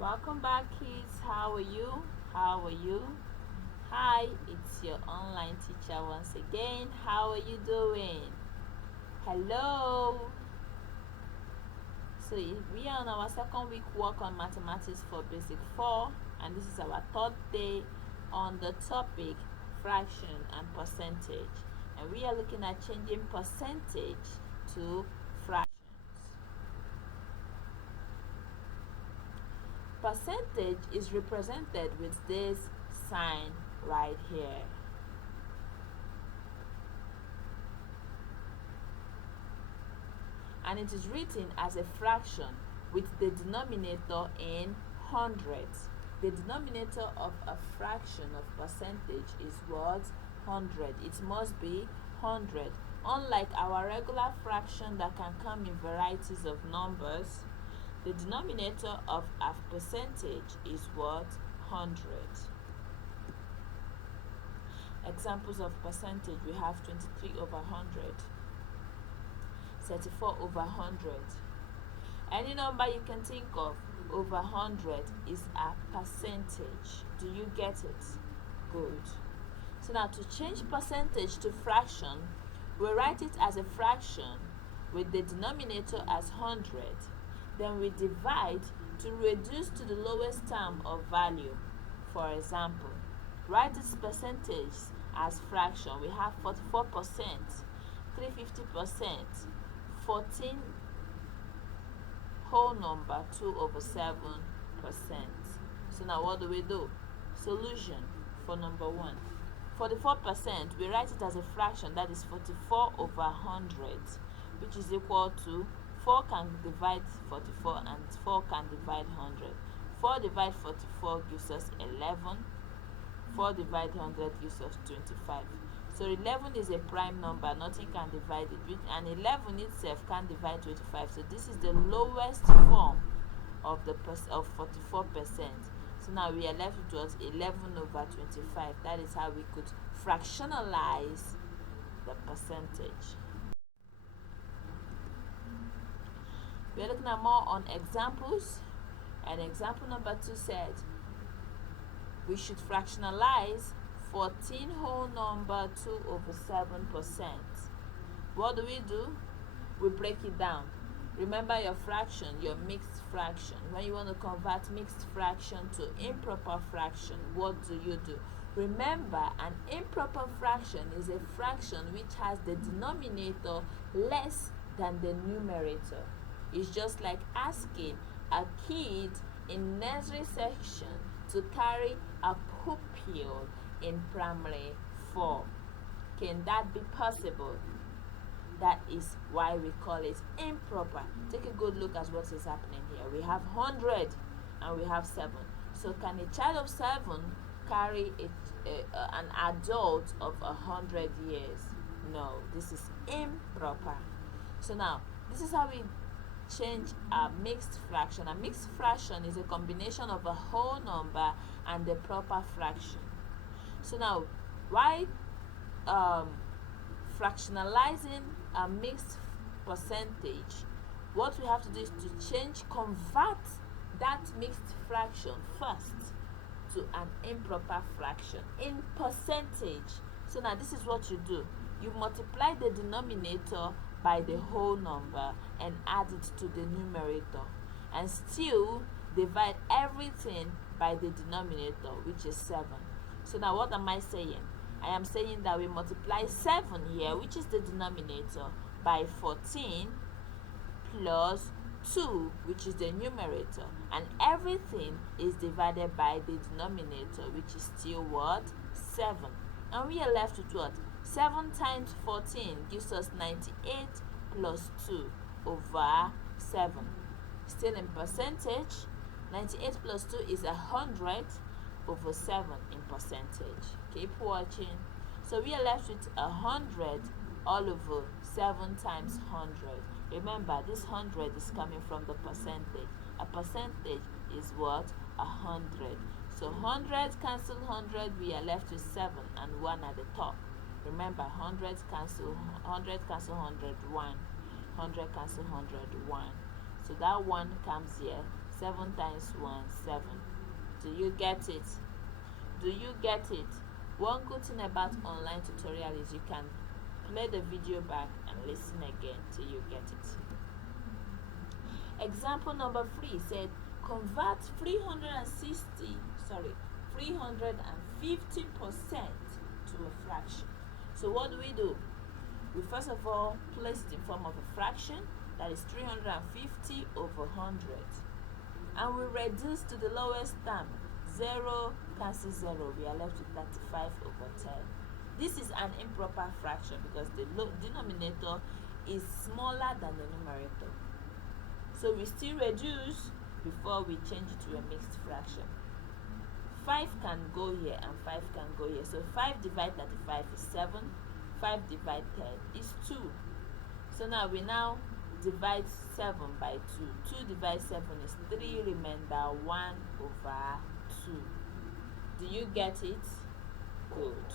Welcome back, kids. How are you? How are you? Hi, it's your online teacher once again. How are you doing? Hello. So we are on our second week work on mathematics for basic 4, and this is our third day on the topic fraction and percentage. And we are looking at changing percentage to fractions. Percentage is represented with this sign right here. And it is written as a fraction with the denominator in hundreds. The denominator of a fraction of percentage is what? 100. It must be 100. Unlike our regular fraction that can come in varieties of numbers, the denominator of a percentage is what? 100. Examples of percentage, we have 23 over 100, 34 over 100. Any number you can think of over 100 is a percentage. Do you get it? Good. So now to change percentage to fraction, we write it as a fraction with the denominator as 100. Then we divide to reduce to the lowest term of value. For example, write this percentage as fraction. We have 44%, 350%, 14 whole number 2 over 7%. So now what do? Solution for number 1. 44%, we write it as a fraction, that is 44 over 100, which is equal to 4 can divide 44 and 4 can divide 100. 4 divide 44 gives us 11. 4 divide 100 gives us 25. So 11 is a prime number, nothing can divide it, and 11 itself can divide 25. So this is the lowest form of 44%. So now we are left with 11 over 25. That is how we could fractionalize the percentage. We are looking at more on examples, and example number 2 said we should fractionalize 14 whole number 2 over 7%. What do? We break it down. Remember your fraction, your mixed fraction. When you want to convert mixed fraction to improper fraction, what do? Remember, an improper fraction is a fraction which has the denominator less than the numerator. It's just like asking a kid in nursery section to carry a pupil in primary 4. Can that be possible? That is why we call it improper. Take a good look at what is happening here. We have 100 and we have 7. So can a child of 7 carry an adult of 100 years? No, this is improper. So now, this is how we change a mixed fraction. A mixed fraction is a combination of a whole number and the proper fraction. So now, why fractionalizing a mixed percentage? What we have to do is to convert that mixed fraction first to an improper fraction in percentage. So now this is what you do. You multiply the denominator by the whole number and add it to the numerator, and still divide everything by the denominator, which is 7. So now what am I saying? I am saying that we multiply 7 here, which is the denominator, by 14 plus 2, which is the numerator, and everything is divided by the denominator, which is still what? 7. And we are left with what? 7 times 14 gives us 98 plus 2 over 7. Still in percentage, 98 plus 2 is 100 over 7 in percentage. Keep watching. So we are left with 100 all over 7 times 100. Remember, this 100 is coming from the percentage. A percentage is what? 100. So 100 cancel 100, we are left with 7 and 1 at the top. Remember, 100 cancel 100, 1. 100 cancel 100, 1. So that 1 comes here. 7 times 1, 7. Do you get it? Do you get it? One good thing about online tutorial is you can play the video back and listen again till you get it. Example number 3 said convert 350% to a fraction. So what do? We first of all place it in form of a fraction, that is 350 over 100, and we reduce to the lowest term. 0 cancels 0, we are left with 35 over 10. This is an improper fraction because the denominator is smaller than the numerator. So we still reduce before we change it to a mixed fraction. 5 can go here and 5 can go here. So 5 divided 35 is 7. 5 divided 10 is 2. So now we divide 7 by 2. 2 divided 7 is 3, remainder 1 over 2. Do you get it? Good.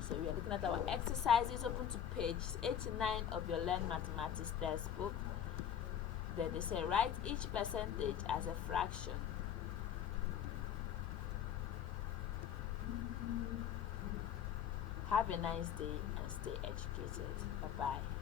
So we are looking at our exercises. Open to page 89 of your Learn Mathematics textbook. Then they say write each percentage as a fraction. Have a nice day and stay educated. Bye-bye.